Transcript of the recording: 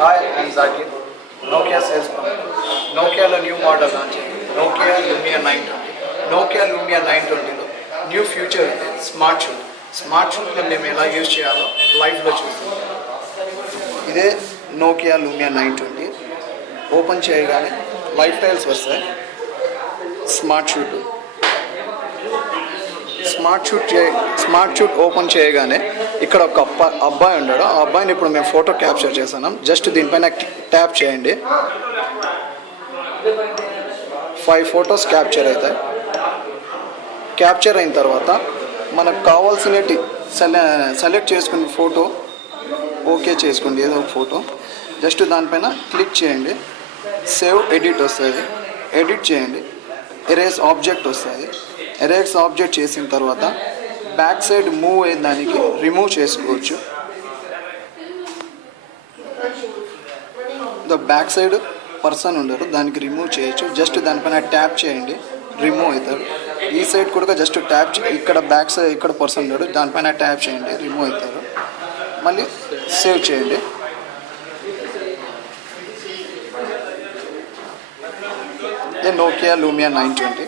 Hi, I'm Zakir, Nokia salesman. Nokiaలో new model launch అయింది. Nokia Lumia 920. Nokia Lumia 920లో new future ఉంది, smart shoot. Smart షూట్లో మేము ఎలా యూజ్ చేయాలో లైవ్లో చూస్తాం. ఇదే Nokia Lumia 920. ఓపెన్ చేయగానే లైఫ్ టైల్స్ వస్తాయి. స్మార్ట్ షూట్ ఓపెన్ చేయగానే ఇక్కడ ఒక అబ్బాయి ఉన్నాడు. ఆ అబ్బాయిని ఇప్పుడు మేము ఫోటో క్యాప్చర్ చేస్తున్నాం. జస్ట్ దీనిపైన ట్యాప్ చేయండి. 5 ఫొటోస్ క్యాప్చర్ అవుతాయి. క్యాప్చర్ అయిన తర్వాత మనకు కావాల్సినవి సెలెక్ట్ చేసుకుని ఫోటో ఓకే చేసుకోండి. ఏదో ఒక ఫోటో జస్ట్ దానిపైన క్లిక్ చేయండి. సేవ్ ఎడిట్ వస్తుంది, ఎడిట్ చేయండి. ఎరేస్ ఆబ్జెక్ట్ వస్తుంది. ఎరేస్ ఆబ్జెక్ట్ చేసిన తర్వాత బ్యాక్ సైడ్ మూవ్ అయ్యే దానికి రిమూవ్ చేసుకోవచ్చు. బ్యాక్ సైడ్ పర్సన్ ఉండరు, దానికి రిమూవ్ చేయొచ్చు. జస్ట్ దానిపైన ట్యాప్ చేయండి, రిమూవ్ అవుతారు. ఈ సైడ్ కూడా జస్ట్ ట్యాప్ ఇక్కడ బ్యాక్ సైడ్ ఇక్కడ పర్సన్ ఉండడు, దానిపైన ట్యాప్ చేయండి, రిమూవ్ అవుతారు. మళ్ళీ సేవ్ చేయండి. Nokia Lumia 920.